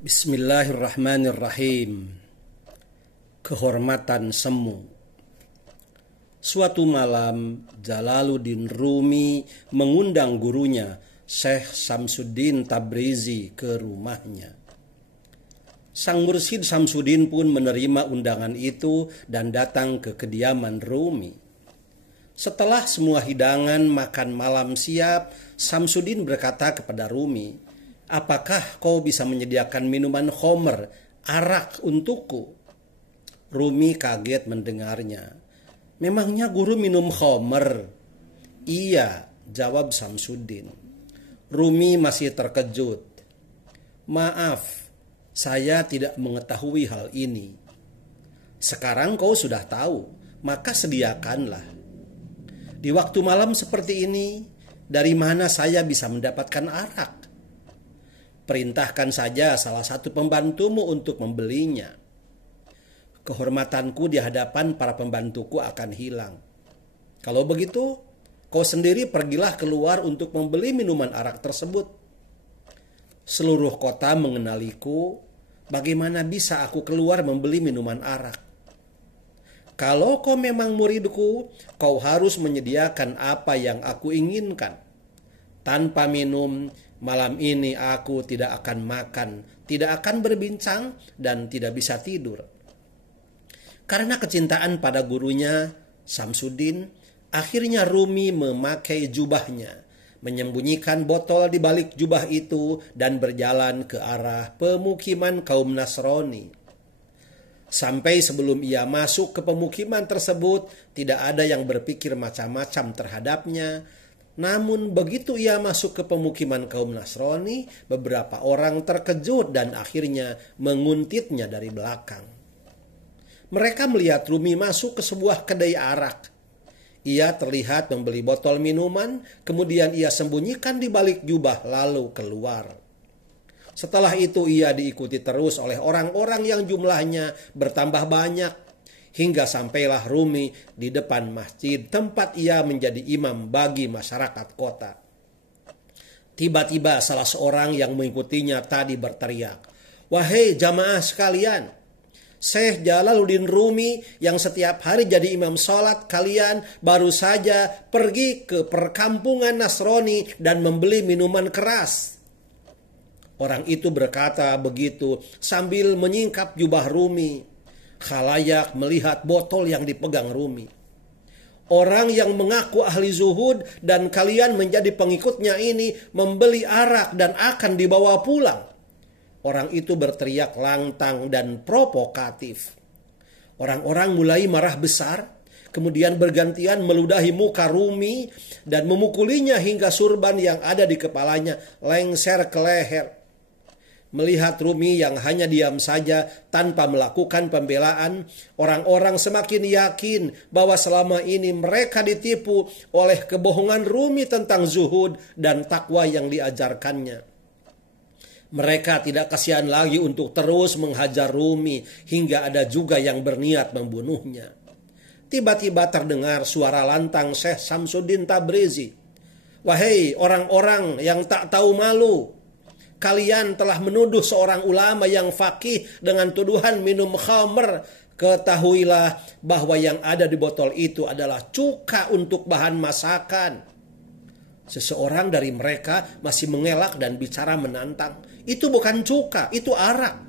Bismillahirrahmanirrahim. Kehormatan semu. Suatu malam Jalaluddin Rumi mengundang gurunya Syekh Samsuddin Tabrizi ke rumahnya. Sang mursyid Samsuddin pun menerima undangan itu dan datang ke kediaman Rumi. Setelah semua hidangan makan malam siap, Samsuddin berkata kepada Rumi, "Apakah kau bisa menyediakan minuman khamr, arak untukku?" Rumi kaget mendengarnya. "Memangnya guru minum khamr?" "Iya," jawab Samsuddin. Rumi masih terkejut. "Maaf, saya tidak mengetahui hal ini." "Sekarang kau sudah tahu, maka sediakanlah." "Di waktu malam seperti ini, dari mana saya bisa mendapatkan arak?" "Perintahkan saja salah satu pembantumu untuk membelinya." "Kehormatanku di hadapan para pembantuku akan hilang. Kalau begitu, kau sendiri pergilah keluar untuk membeli minuman arak tersebut." "Seluruh kota mengenaliku, bagaimana bisa aku keluar membeli minuman arak?" "Kalau kau memang muridku, kau harus menyediakan apa yang aku inginkan. Tanpa minum, malam ini aku tidak akan makan, tidak akan berbincang, dan tidak bisa tidur." Karena kecintaan pada gurunya, Samsuddin, akhirnya Rumi memakai jubahnya, menyembunyikan botol di balik jubah itu, dan berjalan ke arah pemukiman kaum Nasrani. Sampai sebelum ia masuk ke pemukiman tersebut, tidak ada yang berpikir macam-macam terhadapnya. Namun begitu ia masuk ke pemukiman kaum Nasrani, beberapa orang terkejut dan akhirnya menguntitnya dari belakang. Mereka melihat Rumi masuk ke sebuah kedai arak. Ia terlihat membeli botol minuman, kemudian ia sembunyikan di balik jubah lalu keluar. Setelah itu ia diikuti terus oleh orang-orang yang jumlahnya bertambah banyak, hingga sampailah Rumi di depan masjid tempat ia menjadi imam bagi masyarakat kota. Tiba-tiba salah seorang yang mengikutinya tadi berteriak, "Wahai jamaah sekalian, Syekh Jalaluddin Rumi yang setiap hari jadi imam sholat kalian baru saja pergi ke perkampungan Nasrani dan membeli minuman keras." Orang itu berkata begitu sambil menyingkap jubah Rumi. Khalayak melihat botol yang dipegang Rumi. Orang yang mengaku ahli zuhud dan kalian menjadi pengikutnya ini membeli arak dan akan dibawa pulang. Orang itu berteriak lantang dan provokatif. Orang-orang mulai marah besar, kemudian bergantian meludahi muka Rumi dan memukulinya hingga surban yang ada di kepalanya lengser ke leher. Melihat Rumi yang hanya diam saja tanpa melakukan pembelaan, orang-orang semakin yakin bahwa selama ini mereka ditipu oleh kebohongan Rumi tentang zuhud dan takwa yang diajarkannya. Mereka tidak kasihan lagi untuk terus menghajar Rumi hingga ada juga yang berniat membunuhnya. Tiba-tiba terdengar suara lantang Syekh Samsuddin Tabrizi. "Wahai orang-orang yang tak tahu malu, kalian telah menuduh seorang ulama yang faqih dengan tuduhan minum khamr. Ketahuilah bahwa yang ada di botol itu adalah cuka untuk bahan masakan." Seseorang dari mereka masih mengelak dan bicara menantang. "Itu bukan cuka, itu arak.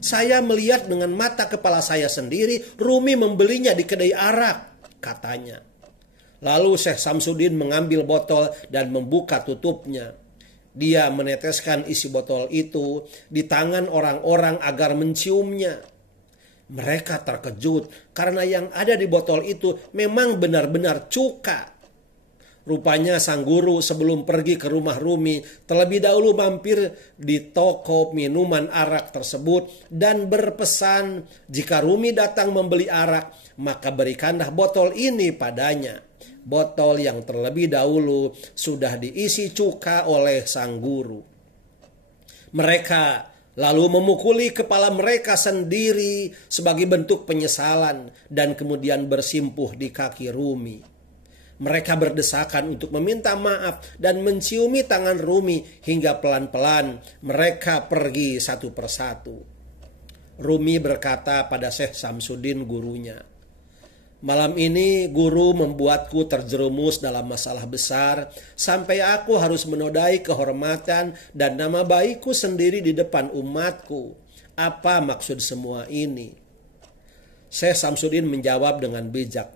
Saya melihat dengan mata kepala saya sendiri Rumi membelinya di kedai arak," katanya. Lalu Syekh Samsuddin mengambil botol dan membuka tutupnya. Dia meneteskan isi botol itu di tangan orang-orang agar menciumnya. Mereka terkejut karena yang ada di botol itu memang benar-benar cuka. Rupanya sang guru sebelum pergi ke rumah Rumi terlebih dahulu mampir di toko minuman arak tersebut dan berpesan jika Rumi datang membeli arak maka berikanlah botol ini padanya. Botol yang terlebih dahulu sudah diisi cuka oleh sang guru. Mereka lalu memukuli kepala mereka sendiri sebagai bentuk penyesalan dan kemudian bersimpuh di kaki Rumi. Mereka berdesakan untuk meminta maaf dan menciumi tangan Rumi hingga pelan-pelan mereka pergi satu persatu. Rumi berkata pada Syekh Samsudin gurunya, "Malam ini guru membuatku terjerumus dalam masalah besar sampai aku harus menodai kehormatan dan nama baikku sendiri di depan umatku. Apa maksud semua ini?" Syekh Samsudin menjawab dengan bijak,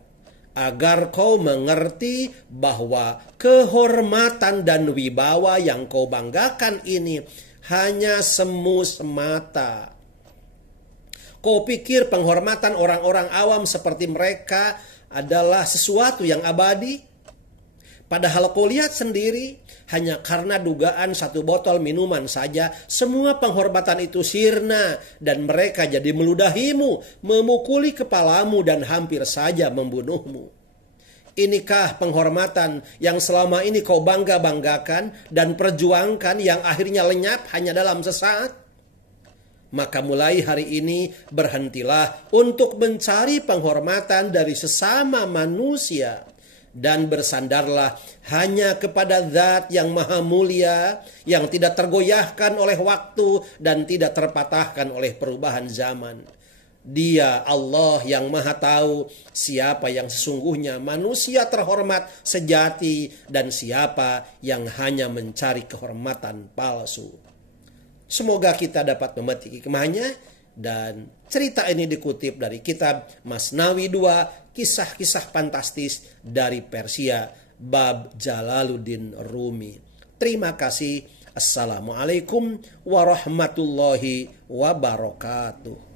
"Agar kau mengerti bahwa kehormatan dan wibawa yang kau banggakan ini hanya semu semata. Kau pikir penghormatan orang-orang awam seperti mereka adalah sesuatu yang abadi? Padahal kau lihat sendiri, hanya karena dugaan satu botol minuman saja, semua penghormatan itu sirna dan mereka jadi meludahimu, memukuli kepalamu dan hampir saja membunuhmu. Inikah penghormatan yang selama ini kau bangga-banggakan dan perjuangkan yang akhirnya lenyap hanya dalam sesaat? Maka mulai hari ini berhentilah untuk mencari penghormatan dari sesama manusia dan bersandarlah hanya kepada Zat yang maha mulia, yang tidak tergoyahkan oleh waktu dan tidak terpatahkan oleh perubahan zaman. Dia Allah yang maha tahu siapa yang sesungguhnya manusia terhormat sejati dan siapa yang hanya mencari kehormatan palsu." Semoga kita dapat memetik hikmahnya. Dan cerita ini dikutip dari kitab Masnawi 2, kisah-kisah fantastis dari Persia, bab Jalaluddin Rumi. Terima kasih. Assalamualaikum warahmatullahi wabarakatuh.